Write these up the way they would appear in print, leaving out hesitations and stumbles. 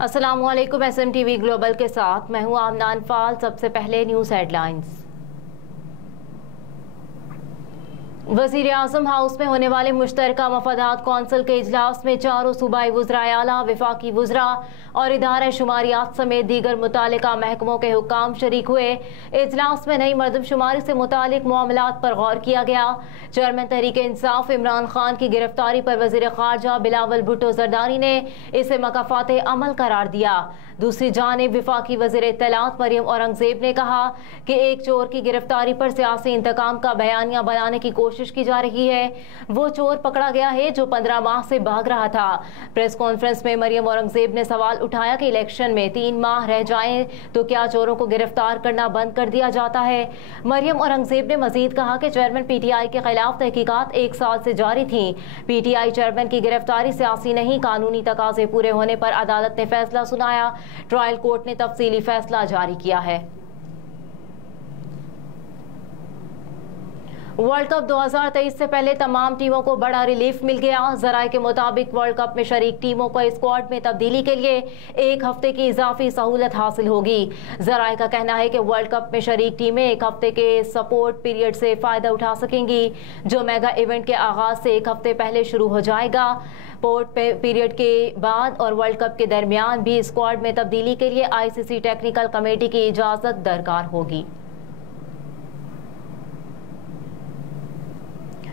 अस्सलामुअलैकुम। SMTV global के साथ मैं हूं आमना अनफाल। सबसे पहले न्यूज़ हेडलाइंस। वज़ीर आज़म हाउस में होने वाले मुश्तरका मफादात कौंसिल के इजलास में चारों सूबाई वज़राए आला, वफाकी वज़रा और इदारा शुमारियात समेत दीगर मुतालिका महकमों के हुक्काम शरीक हुए। इजलास में नई मरदमशुमारी से मुतालिक मामलात पर गौर किया गया। चेयरमैन तहरीक इंसाफ इमरान खान की गिरफ्तारी पर वज़ीर ख़ारजा बिलावल भुट्टो ज़रदारी ने इसे मकाफ़ात अमल करार दिया। दूसरी जानिब वफाकी वज़ीर इत्तलात मरियम औरंगज़ेब ने कहा कि एक चोर की गिरफ्तारी पर सियासी इंतकाम का बयानिया बनाने की कोशिश की जा रही है। वो चोर पकड़ा गया है जो 15 माह से भाग रहा था। प्रेस कॉन्फ्रेंस में मरियम औरंगज़ेब ने सवाल उठाया कि इलेक्शन में 3 माह रह जाएं तो क्या चोरों को गिरफ्तार करना बंद कर दिया जाता है। मरियम औरंगज़ेब ने मजीद कहा कि चेयरमैन PTI के खिलाफ तहकीकात 1 साल से जारी थी। PTI चेयरमैन की गिरफ्तारी सियासी नहीं, कानूनी तकाजे पूरे होने पर अदालत ने फैसला सुनाया। ट्रायल कोर्ट ने तफसीली फैसला जारी किया है। वर्ल्ड कप 2023 से पहले तमाम टीमों को बड़ा रिलीफ मिल गया। जराये के मुताबिक वर्ल्ड कप में शरीक टीमों को स्क्वाड में तब्दीली के लिए 1 हफ्ते की इजाफी सहूलत हासिल होगी। जराये का कहना है कि वर्ल्ड कप में शरीक टीमें 1 हफ्ते के सपोर्ट पीरियड से फ़ायदा उठा सकेंगी, जो मेगा इवेंट के आगाज से 1 हफ्ते पहले शुरू हो जाएगा। पोर्ट पीरियड के बाद और वर्ल्ड कप के दरमियान भी स्क्वाड में तब्दीली के लिए ICC टेक्निकल कमेटी की इजाज़त दरकार होगी।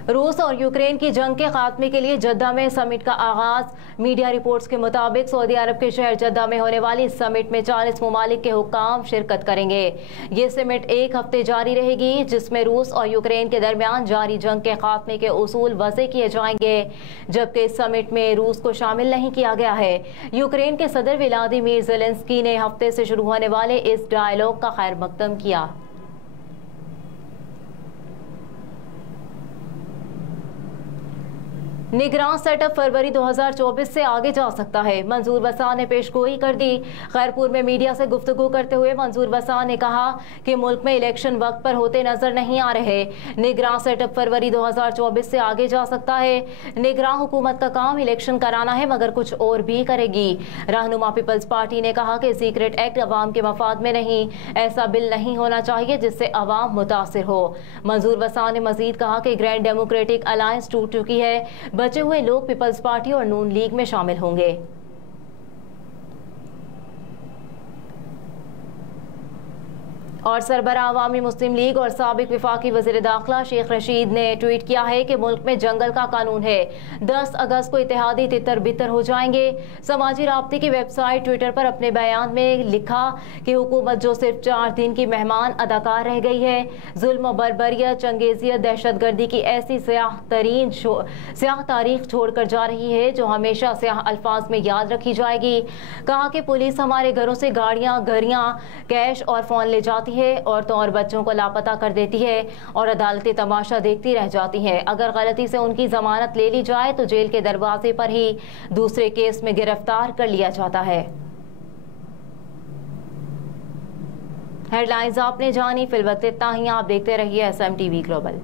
रूस और यूक्रेन की जंग के खात्मे के लिए जद्दा में समिट का आगाज। मीडिया रिपोर्ट्स के मुताबिक सऊदी अरब के शहर जद्दा में होने वाली इस समिट में 40 ममालिक के हुक्काम शिरकत करेंगे। ये समिट 1 हफ्ते जारी रहेगी, जिसमें रूस और यूक्रेन के दरमियान जारी जंग के खात्मे के उसूल वज़े किए जाएंगे, जबकि इस समिट में रूस को शामिल नहीं किया गया है। यूक्रेन के सदर व्लादिमीर ज़ेलेंस्की ने हफ्ते से शुरू होने वाले इस डायलॉग का खैर मकदम किया। निगरान सेटअप फरवरी 2024 से आगे जा सकता है। मंजूर वसा ने पेशगोई कर दी। खैरपुर में मीडिया से गुफ्तगू करते हुए मंजूर वसा ने कहा कि मुल्क में इलेक्शन वक्त पर होते नजर नहीं आ रहे। निगरान सेटअप फरवरी 2024 से आगे जा सकता है। निगरान हुकूमत का काम इलेक्शन कराना है, मगर कुछ और भी करेगी। रहनुमा पीपल्स पार्टी ने कहा कि सीक्रेट एक्ट अवाम के मफाद में नहीं, ऐसा बिल नहीं होना चाहिए जिससे अवाम मुतासिर हो। मंजूर वसा ने मजीद कहा कि ग्रैंड डेमोक्रेटिक अलायंस टूट चुकी है। बचे हुए लोग पीपल्स पार्टी और नून लीग में शामिल होंगे। और सरबराह अवामी मुस्लिम लीग और साबिक वफाकी वज़ीर दाखिला शेख रशीद ने ट्वीट किया है कि मुल्क में जंगल का कानून है। 10 अगस्त को इत्तेहादी तितर बितर हो जाएंगे। समाजी राब्ते की वेबसाइट ट्विटर पर अपने बयान में लिखा कि हुकूमत जो सिर्फ 4 दिन की मेहमान अदाकार रह गई है, जुल्म, बर्बरियत, चंगेजियत, दहशतगर्दी की ऐसी स्याह तारीख छोड़ कर जा रही है जो हमेशा स्याह अल्फाज में याद रखी जाएगी। कहा कि पुलिस हमारे घरों से गाड़ियाँ, घड़ियाँ, कैश और फ़ोन ले जाती है, औरतों और बच्चों को लापता कर देती है और अदालतें तमाशा देखती रह जाती हैं। अगर गलती से उनकी जमानत ले ली जाए तो जेल के दरवाजे पर ही दूसरे केस में गिरफ्तार कर लिया जाता है। हेडलाइंस आपने जानी। फिलवक्त इतना ही। आप देखते रहिए SMTV ग्लोबल।